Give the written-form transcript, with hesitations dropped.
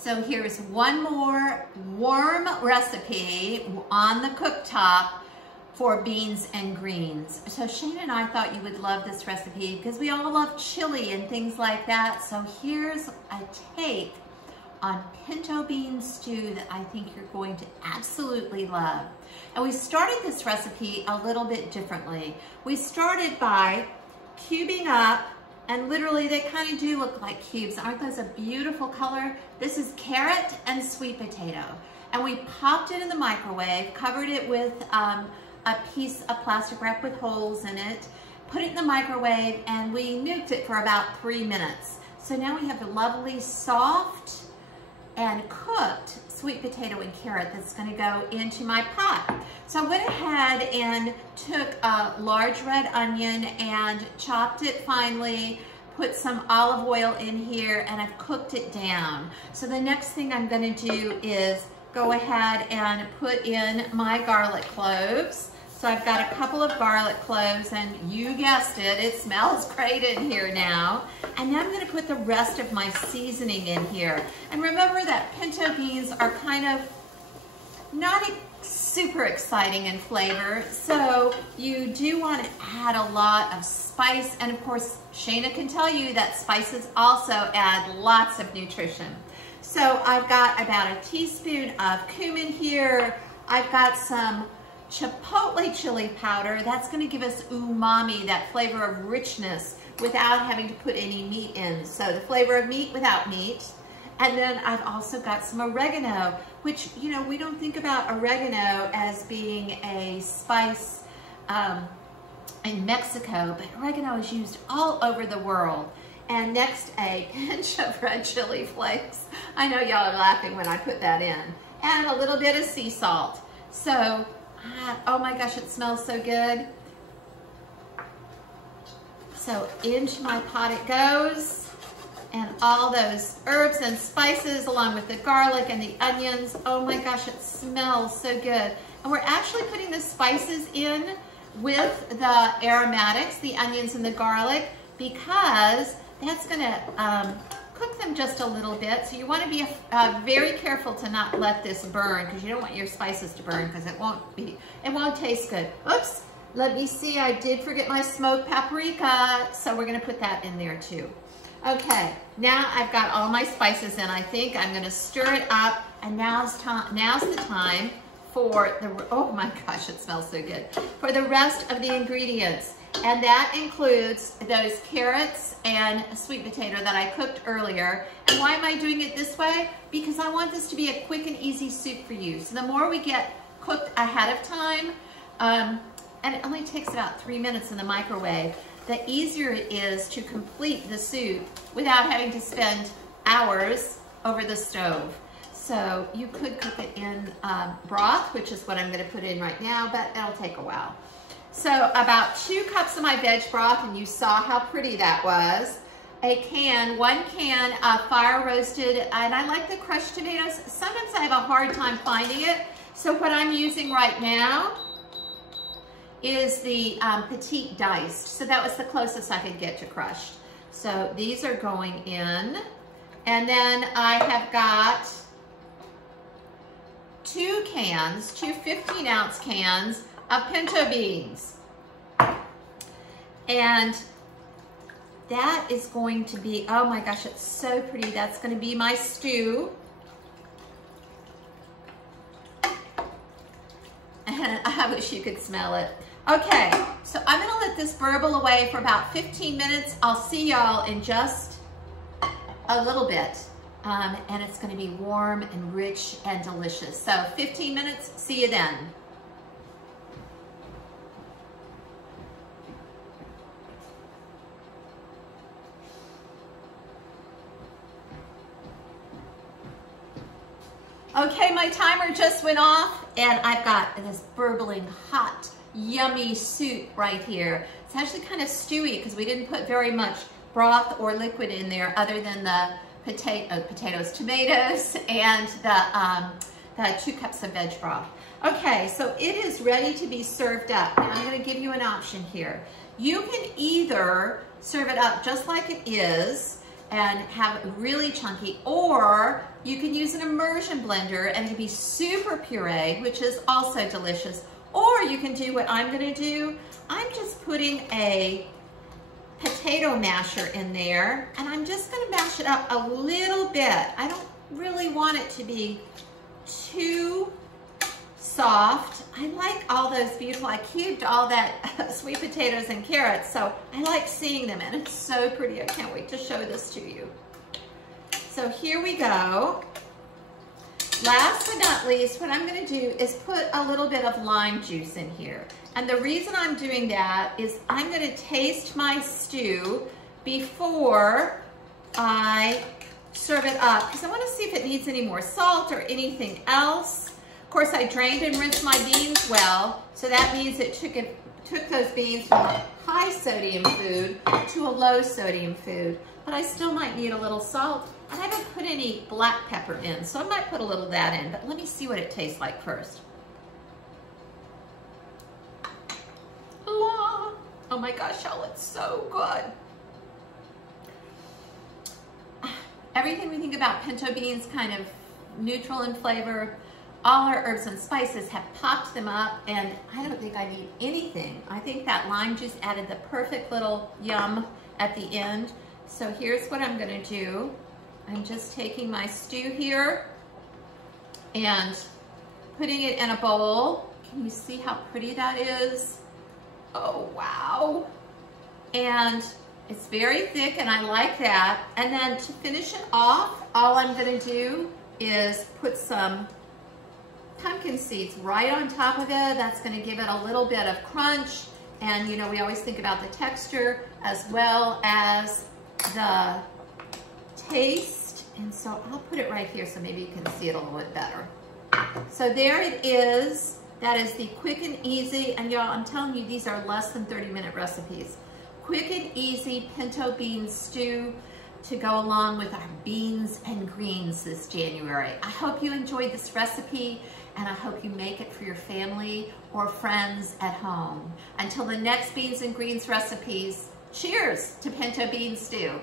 So here's one more warm recipe on the cooktop for beans and greens. So Shane and I thought you would love this recipe because we all love chili and things like that. So here's a take on pinto bean stew that I think you're going to absolutely love. And we started this recipe a little bit differently. We started by cubing up, and literally they kind of do look like cubes. Aren't those a beautiful color? This is carrot and sweet potato. And we popped it in the microwave, covered it with a piece of plastic wrap with holes in it, put it in the microwave, and we nuked it for about 3 minutes. So now we have a lovely soft and cooked sweet potato and carrot that's gonna go into my pot. So I went ahead and took a large red onion and chopped it finely, put some olive oil in here, and I've cooked it down. So the next thing I'm gonna do is go ahead and put in my garlic cloves. So I've got a couple of garlic cloves, and you guessed it, it smells great in here now. And now I'm gonna put the rest of my seasoning in here. And remember that pinto beans are kind of not super exciting in flavor, so you do want to add a lot of spice. And of course, Shayna can tell you that spices also add lots of nutrition. So I've got about a teaspoon of cumin here. I've got some Chipotle chili powder. That's going to give us umami, that flavor of richness, without having to put any meat in. So the flavor of meat without meat. And then I've also got some oregano, which, you know, we don't think about oregano as being a spice in Mexico, but oregano is used all over the world. And next, a pinch of red chili flakes. I know y'all are laughing when I put that in. And a little bit of sea salt. So, oh my gosh, it smells so good. So into my pot it goes. And all those herbs and spices along with the garlic and the onions. Oh my gosh, it smells so good. And we're actually putting the spices in with the aromatics, the onions and the garlic, because that's gonna cook them just a little bit. So you wanna be very careful to not let this burn, because you don't want your spices to burn, because it won't taste good. Oops, let me see, I did forget my smoked paprika. So we're gonna put that in there too. Okay, now I've got all my spices in. I think I'm gonna stir it up, and now's the time for the, oh my gosh, it smells so good, for the rest of the ingredients. And that includes those carrots and sweet potato that I cooked earlier. And why am I doing it this way? Because I want this to be a quick and easy soup for you. So the more we get cooked ahead of time, and it only takes about 3 minutes in the microwave, the easier it is to complete the soup without having to spend hours over the stove. So you could cook it in broth, which is what I'm gonna put in right now, but it'll take a while. So about 2 cups of my veg broth, and you saw how pretty that was. One can of fire roasted, and I like the crushed tomatoes. Sometimes I have a hard time finding it. So what I'm using right now is the petite diced. So that was the closest I could get to crushed. So these are going in. And then I have got 2 cans, 2 15-ounce cans of pinto beans. And that is going to be, oh my gosh, it's so pretty. That's going to be my stew. And I wish you could smell it. Okay, so I'm gonna let this burble away for about 15 minutes. I'll see y'all in just a little bit. And it's gonna be warm and rich and delicious. So 15 minutes, see you then. Okay, my timer just went off, and I've got this burbling hot, yummy soup right here. It's actually kind of stewy because we didn't put very much broth or liquid in there other than the tomatoes, and the 2 cups of veg broth. Okay, so it is ready to be served up. Now I'm gonna give you an option here. You can either serve it up just like it is, and have it really chunky, or you can use an immersion blender and it can be super puree, which is also delicious. Or you can do what I'm gonna do. I'm just putting a potato masher in there, and I'm just gonna mash it up a little bit. I don't really want it to be too soft. I like all those beautiful, I cubed all that sweet potatoes and carrots, so I like seeing them, and it's so pretty. I can't wait to show this to you. So here we go. Last but not least, what I'm gonna do is put a little bit of lime juice in here. And the reason I'm doing that is I'm gonna taste my stew before I serve it up, because I wanna see if it needs any more salt or anything else. Of course, I drained and rinsed my beans well, so that means it took those beans from a high sodium food to a low sodium food. But I still might need a little salt. I haven't put any black pepper in, so I might put a little of that in, but let me see what it tastes like first. Oh my gosh, y'all, it's so good. Everything we think about pinto beans, kind of neutral in flavor. All our herbs and spices have popped them up, and I don't think I need anything. I think that lime juice added the perfect little yum at the end. So here's what I'm gonna do. I'm just taking my stew here and putting it in a bowl. Can you see how pretty that is? Oh, wow. And it's very thick, and I like that. And then to finish it off, all I'm gonna do is put some pumpkin seeds right on top of it. That's gonna give it a little bit of crunch. And you know, we always think about the texture as well as the taste. And so I'll put it right here so maybe you can see it a little bit better. So there it is. That is the quick and easy, and y'all, I'm telling you, these are less than 30-minute recipes. Quick and easy pinto bean stew to go along with our beans and greens this January. I hope you enjoyed this recipe, and I hope you make it for your family or friends at home. Until the next beans and greens recipes, cheers to pinto bean stew.